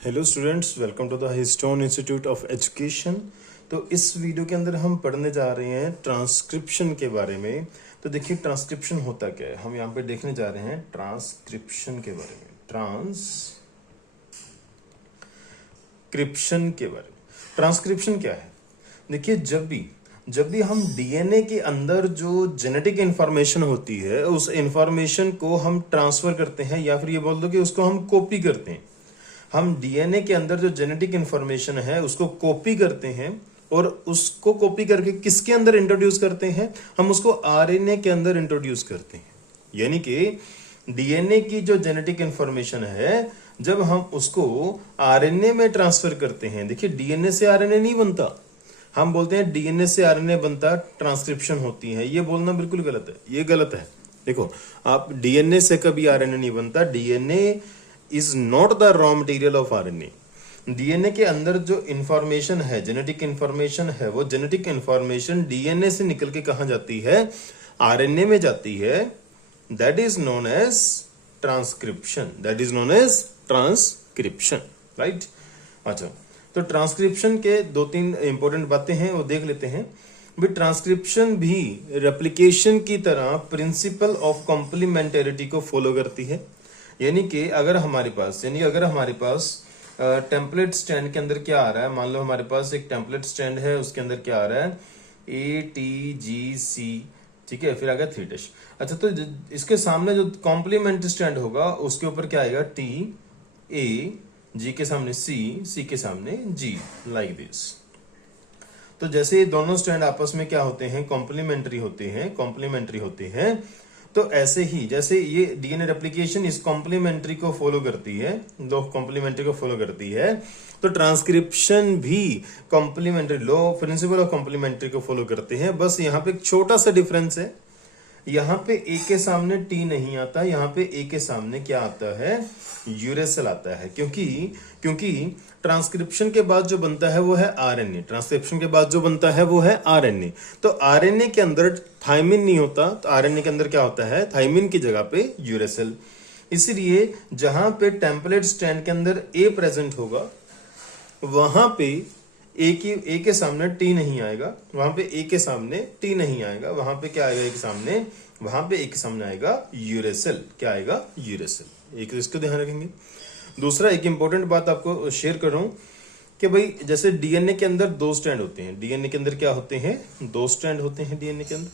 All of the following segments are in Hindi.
Hello students, welcome to the Histone Institute of Education. तो इस वीडियो के अंदर हम पढ़ने जा रहे हैं ट्रांसक्रिप्शन के बारे में। तो देखिए ट्रांसक्रिप्शन होता क्या है, हम यहाँ पे देखने जा रहे हैं ट्रांसक्रिप्शन के बारे में। ट्रांसक्रिप्शन क्या है? देखिए जब भी हम डीएनए के अंदर जो जेनेटिक इंफॉर्मेशन होती है उस इंफॉर्मेशन को हम ट्रांसफर करते हैं, या फिर ये बोल दो कि उसको हम कॉपी करते हैं। हम डीएनए के अंदर जो जेनेटिक इंफॉर्मेशन है उसको कॉपी करते हैं, और उसको कॉपी करके किसके अंदर इंट्रोड्यूस करते हैं? हम उसको आरएनए के अंदर इंट्रोड्यूस करते हैं। यानी कि डीएनए की जो जेनेटिक इंफॉर्मेशन है जब हम उसको आरएनए में ट्रांसफर करते हैं, देखिए डीएनए से आरएनए नहीं बनता, हम बोलते हैं डीएनए से आरएनए बनता, ट्रांसक्रिप्शन होती है। ये बोलना बिल्कुल गलत है, ये गलत है। देखो, आप डीएनए से कभी आरएनए नहीं बनता। DNA is not the raw material of RNA. DNA के अंदर जो इंफॉर्मेशन है, जेनेटिक इंफॉर्मेशन है, वो जेनेटिक इंफॉर्मेशन डीएनए से निकल के कहां जाती है? आरएनए में जाती है। That is known as transcription. Right. अच्छा, तो ट्रांसक्रिप्शन के दो तीन इंपॉर्टेंट बातें हैं, वो देख लेते हैं। भी ट्रांसक्रिप्शन भी रेप्लिकेशन की तरह प्रिंसिपल ऑफ कॉम्प्लीमेंटेरिटी को फॉलो करती है। यानी कि अगर हमारे पास टेम्पलेट स्टैंड के अंदर क्या आ रहा है, मान लो हमारे पास एक टेम्पलेट स्टैंड है, उसके अंदर क्या आ रहा है? ATGC, ठीक है, फिर आ गया 3 अच्छा, तो इसके सामने जो कॉम्प्लीमेंट स्टैंड होगा उसके ऊपर क्या आएगा? G के सामने C के सामने G, लाइक दिस। तो जैसे ये दोनों स्टैंड आपस में क्या होते हैं? कॉम्प्लीमेंट्री होते हैं। तो ऐसे ही जैसे ये डीएनए रेप्लिकेशन इस कॉम्प्लीमेंट्री को फॉलो करती है, तो ट्रांसक्रिप्शन भी कॉम्प्लीमेंट्री प्रिंसिपल ऑफ कॉम्प्लीमेंट्री को फॉलो करते हैं। बस यहाँ पे एक छोटा सा डिफरेंस है, यहाँ पे ए के सामने टी नहीं आता, यहाँ पे ए के सामने क्या आता है? यूरेसिल आता है। क्योंकि ट्रांसक्रिप्शन के बाद जो बनता है वो है आरएनए। तो आरएनए के अंदर थाइमिन नहीं होता, तो आरएनए के अंदर क्या होता है? थाइमिन की जगह पे यूरेसिल। इसलिए जहां पे टेम्पलेट स्टैंड के अंदर ए प्रेजेंट होगा वहां पे ए के सामने टी नहीं आएगा, वहां पे ए के सामने टी नहीं आएगा, वहां पे क्या आएगा? ए के सामने आएगा यूरेसिल। क्या आएगा? यूरेसिल। एक इसको ध्यान रखेंगे। दूसरा, एक इंपॉर्टेंट बात आपको शेयर कर रहा हूं कि भाई जैसे डीएनए के अंदर 2 स्टैंड होते हैं। डीएनए के अंदर क्या होते हैं? 2 स्टैंड होते हैं डीएनए के अंदर,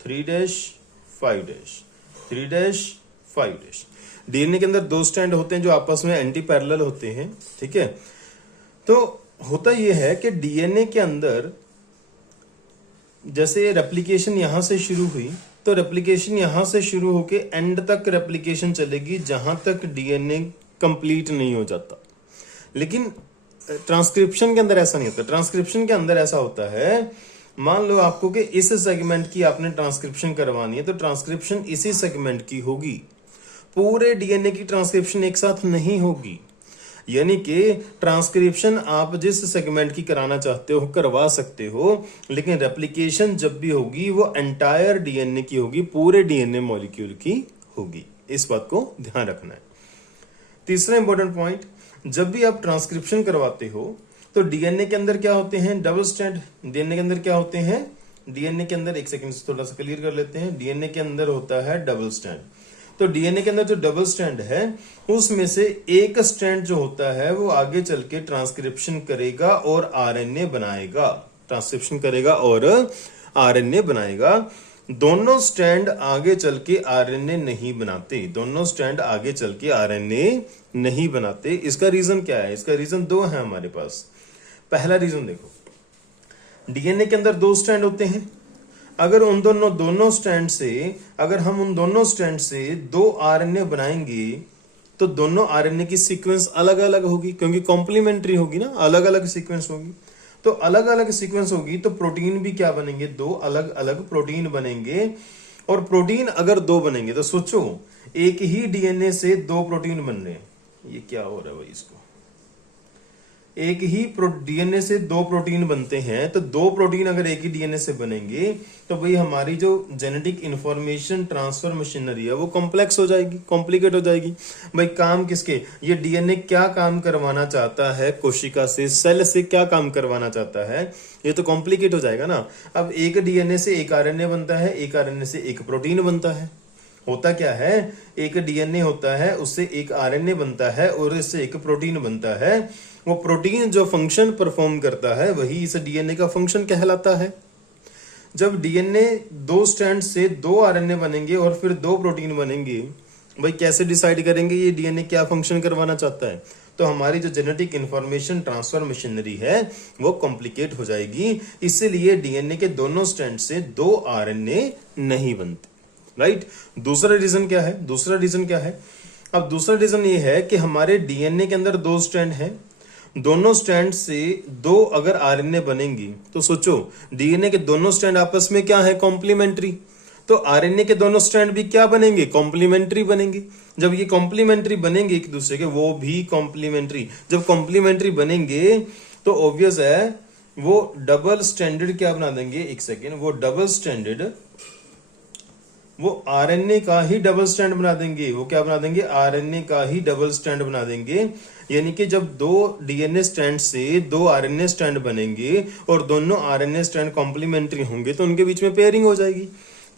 3-5 डीएनए के अंदर 2 स्टैंड होते हैं जो आपस में एंटी पैरेलल होते हैं, ठीक है। तो होता यह है कि डीएनए के अंदर जैसे रेप्लिकेशन यहां से शुरू हुई, तो रेप्लिकेशन यहां से शुरू होके एंड तक रेप्लिकेशन चलेगी जहां तक डीएनए कंप्लीट नहीं हो जाता। लेकिन ट्रांसक्रिप्शन के अंदर ऐसा नहीं होता। ट्रांसक्रिप्शन के अंदर ऐसा होता है, मान लो आपको कि इस सेगमेंट की आपने ट्रांसक्रिप्शन करवानी है, तो ट्रांसक्रिप्शन इसी सेगमेंट की होगी, पूरे डीएनए की ट्रांसक्रिप्शन एक साथ नहीं होगी। यानी कि ट्रांसक्रिप्शन आप जिस सेगमेंट की कराना चाहते हो करवा सकते हो, लेकिन रेप्लिकेशन जब भी होगी वो एंटायर डीएनए की होगी, पूरे डीएनए मॉलिक्यूल की होगी। इस बात को ध्यान रखना है। तीसरा इंपॉर्टेंट पॉइंट, जब भी आप ट्रांसक्रिप्शन करवाते हो तो डीएनए के अंदर क्या होते हैं? Double stand. डीएनए के अंदर क्या होते हैं? डीएनए के अंदर, एक सेकंड से थोड़ा सा क्लियर कर लेते हैं। डीएनए के अंदर होता है डबल स्टैंड। तो डीएनए के अंदर जो डबल स्टैंड है उसमें से एक स्टैंड जो होता है वो आगे चल के ट्रांसक्रिप्शन करेगा और आरएनए बनाएगा। दोनों स्टैंड आगे चल के आरएनए नहीं बनाते। इसका रीजन क्या है? इसका रीजन 2 है हमारे पास। पहला रीजन देखो, डीएनए के अंदर 2 स्टैंड होते हैं। अगर हम उन दोनों स्टैंड से 2 आरएनए बनाएंगे तो दोनों आरएनए की सीक्वेंस अलग अलग होगी, क्योंकि कॉम्प्लीमेंट्री होगी ना, अलग अलग सीक्वेंस होगी। तो अलग अलग सीक्वेंस होगी तो प्रोटीन भी क्या बनेंगे? 2 अलग अलग प्रोटीन बनेंगे। और प्रोटीन अगर 2 बनेंगे तो सोचो, एक ही डीएनए से 2 प्रोटीन बन रहे हैं, ये क्या हो रहा है भाई? इसको एक ही डीएनए से दो प्रोटीन बनते हैं, तो दो प्रोटीन अगर एक ही डीएनए से बनेंगे तो भाई हमारी जो जेनेटिक इंफॉर्मेशन ट्रांसफर मशीनरी है वो कॉम्प्लेक्स हो जाएगी, कॉम्प्लिकेट हो जाएगी। भाई काम किसके, ये डीएनए क्या काम करवाना चाहता है, कोशिका से, सेल से क्या काम करवाना चाहता है, ये तो कॉम्प्लिकेट हो जाएगा ना। अब एक डीएनए से एक आरएनए बनता है, एक आरएनए से एक प्रोटीन बनता है। होता क्या है, एक डीएनए होता है, उससे एक आरएनए बनता है और इससे एक प्रोटीन बनता है। वो प्रोटीन जो फंक्शन परफॉर्म करता है वही इस डीएनए का फंक्शन कहलाता है। जब डीएनए दो स्ट्रैंड से दो आरएनए बनेंगे और फिर दो प्रोटीन बनेंगे, भाई कैसे डिसाइड करेंगे ये डीएनए क्या फंक्शन करवाना चाहता है। तो हमारी जो जेनेटिक इंफॉर्मेशन ट्रांसफर मशीनरी है वो कॉम्प्लिकेट हो जाएगी, इसीलिए डीएनए के दोनों स्ट्रैंड से दो आरएनए नहीं बनते। राइट। दूसरा रीजन क्या है, दूसरा रीजन क्या है, अब दूसरा रीजन ये है कि हमारे डीएनए के अंदर दो स्ट्रैंड हैं, दोनों स्ट्रैंड से दो अगर आरएनए बनेंगी तो सोचो डीएनए के दोनों स्ट्रैंड आपस में क्या है, कॉम्प्लीमेंट्री। तो आरएनए के दोनों स्ट्रैंड भी क्या बनेंगे, कॉम्प्लीमेंट्री बनेंगे। जब ये कॉम्प्लीमेंट्री बनेंगे एक दूसरे के, वो भी कॉम्प्लीमेंट्री, जब कॉम्प्लीमेंट्री बनेंगे तो ऑब्वियस है वो डबल स्टैंडर्ड क्या बना देंगे, एक सेकेंड, वो डबल स्टैंडर्ड वो आरएनए का ही डबल स्ट्रैंड बना देंगे। वो क्या बना देंगे, आरएनए का ही डबल स्ट्रैंड बना देंगे। यानी कि जब दो डीएनए स्ट्रैंड से दो आरएनए स्ट्रैंड बनेंगे और दोनों आरएनए स्ट्रैंड कॉम्प्लीमेंट्री होंगे तो उनके बीच में पेयरिंग हो जाएगी।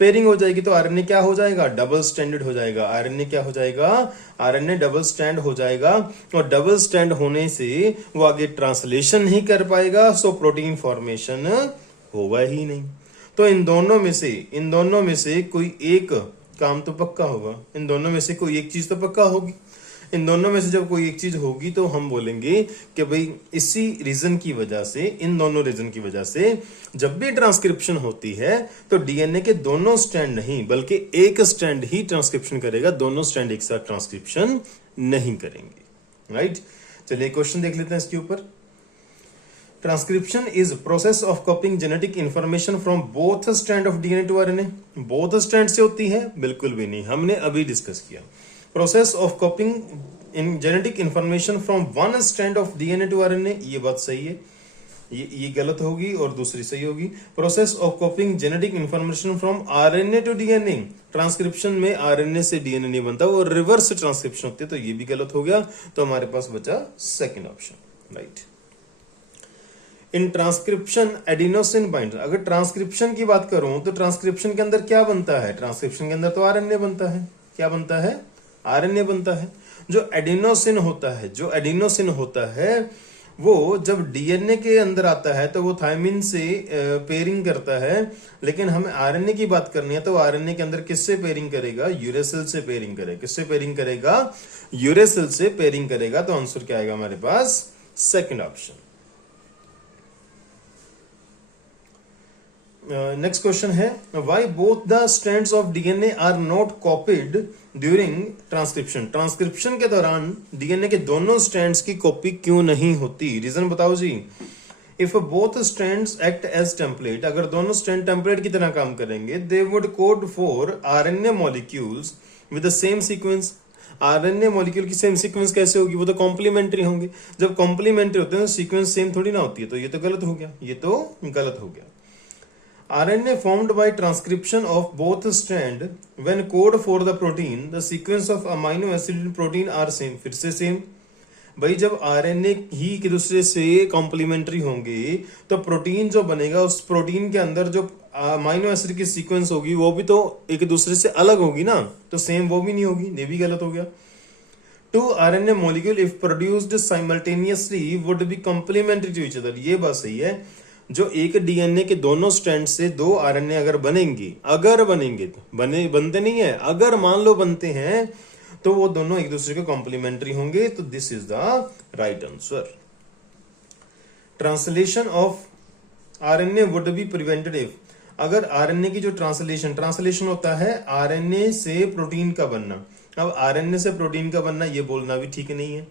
पेयरिंग हो जाएगी तो आरएनए क्या हो जाएगा, डबल स्ट्रैंडेड हो जाएगा। आरएनए क्या हो जाएगा, आरएनए डबल स्ट्रैंड हो जाएगा। और डबल स्ट्रैंड होने से वो आगे ट्रांसलेशन नहीं कर पाएगा, सो प्रोटीन फॉर्मेशन होगा ही नहीं। तो इन दोनों में से कोई एक काम तो पक्का होगा, इन दोनों में से कोई एक चीज तो पक्का होगी। इन दोनों में से जब कोई एक चीज होगी तो हम बोलेंगे कि भाई इसी रीजन की वजह से, इन दोनों रीजन की वजह से जब भी ट्रांसक्रिप्शन होती है तो डीएनए के दोनों स्ट्रैंड नहीं बल्कि एक स्ट्रैंड ही ट्रांसक्रिप्शन करेगा, दोनों स्ट्रैंड एक साथ ट्रांसक्रिप्शन नहीं करेंगे। राइट। चलिए क्वेश्चन देख लेते हैं इसके ऊपर। Transcription is process of copying genetic information from both strand of DNA to RNA. Both strand से होती है, बिल्कुल भी नहीं, हमने अभी डिस्कस किया। Process of copying in genetic information from one strand of DNA to RNA, ये बात सही है, ये गलत होगी और दूसरी सही होगी। Process of copying genetic information from RNA to DNA, transcription में आरएनए से डीएनए नहीं बनता, वो रिवर्स ट्रांसक्रिप्शन होती है, तो ये भी गलत हो गया। तो हमारे पास बचा second option. Right. In transcription adenosine binder, अगर ट्रांसक्रिप्शन की बात करूं तो ट्रांसक्रिप्शन के अंदर क्या बनता है, ट्रांसक्रिप्शन के अंदर तो आरएनए बनता है। क्या बनता है, आरएनए बनता है। जो एडिनोसिन होता है वो जब डीएनए के अंदर आता है तो वो थायमिन से पेयरिंग करता है, लेकिन हमें आरएनए की बात करनी है तो आरएनए के अंदर किससे पेयरिंग करेगा, यूरेसिल से पेयरिंग करेगा। किससे पेयरिंग करेगा, यूरेसिल से पेयरिंग करेगा। तो आंसर क्या आएगा हमारे पास, सेकंड ऑप्शन। नेक्स्ट क्वेश्चन है, why both the strands of DNA are not copied during transcription. Transcription के दौरान डीएनए के दोनों स्ट्रैंड्स की कॉपी क्यों नहीं होती, रीजन बताओ जी। If both strands act as template, अगर दोनों स्ट्रैंड टेम्पलेट की तरह काम करेंगे, they would code for RNA molecules with the same sequence. RNA molecule की सेम सीक्वेंस कैसे होगी, वो तो कॉम्प्लीमेंट्री होंगे। जब कॉम्प्लीमेंट्री होते हैं तो सीक्वेंस सेम थोड़ी ना होती है, तो ये तो गलत हो गया, ये तो गलत हो गया। RNA formed by transcription of both strand when code for the protein, the sequence of amino acid in protein are same। फिर से सेम भाई, जब RNA ही एक दूसरे से कॉम्प्लीमेंट्री होंगे तो प्रोटीन जो बनेगा उस प्रोटीन के अंदर जो अमाइनो एसिड की सीक्वेंस होगी वो भी तो एक दूसरे से अलग होगी ना, तो सेम वो भी नहीं होगी, ये भी गलत हो गया। To RNA molecule if produced simultaneously would be complementary to each other, ये बात सही है। जो एक डीएनए के दोनों स्ट्रैंड से दो आरएनए अगर बनेंगे, तो बनते नहीं है, अगर मान लो बनते हैं तो वो दोनों एक दूसरे के कॉम्प्लीमेंट्री होंगे, तो this is the right answer. Translation of RNA would be prevented if, अगर आरएनए की जो ट्रांसलेशन होता है आरएनए से प्रोटीन का बनना। अब आरएनए से प्रोटीन का बनना ये बोलना भी ठीक नहीं है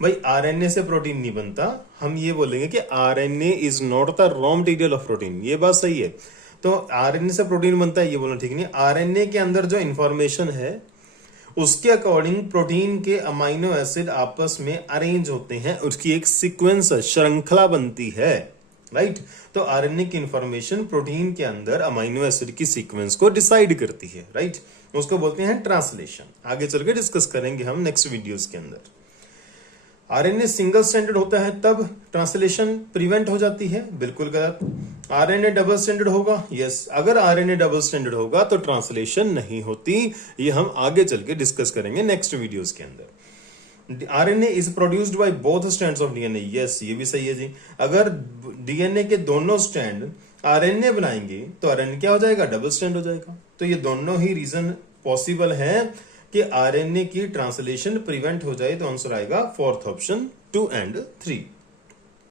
भाई, आरएनए से प्रोटीन नहीं बनता। हम ये बोलेंगे कि RNA is not the raw material of protein, ये बात सही है। तो आरएनए से प्रोटीन बनता है ये बोलना ठीक नहीं। आरएनए के अंदर जो इंफॉर्मेशन है उसके अकॉर्डिंग प्रोटीन के अमाइनो एसिड आपस में अरेंज होते हैं, उसकी एक सीक्वेंस श्रृंखला बनती है, राइट। तो आरएनए की इंफॉर्मेशन प्रोटीन के अंदर अमाइनो एसिड की सीक्वेंस को डिसाइड करती है, राइट। उसको बोलते हैं ट्रांसलेशन। आगे चल के डिस्कस करेंगे हम नेक्स्ट वीडियोस के अंदर। आरएनए सिंगल स्टैंडर्ड होता है तब ट्रांसलेशन प्रिवेंट हो जाती है, बिल्कुल गलत। आरएनए डबल स्टैंडर्ड होगा, यस, अगर आरएनए डबल स्टैंडर्ड होगा तो ट्रांसलेशन नहीं होती। ये हम आगे चल के डिस्कस करेंगे नेक्स्ट वीडियोस के अंदर। RNA is produced by both strands of DNA, yes, ये भी सही है जी। अगर डीएनए के दोनों स्ट्रैंड आरएनए बनाएंगे तो आरएनए क्या हो जाएगा, डबल स्टैंड हो जाएगा। तो ये दोनों ही रीजन पॉसिबल है कि आरएनए की ट्रांसलेशन प्रिवेंट हो जाए, तो आंसर आएगा फोर्थ ऑप्शन 2 and 3।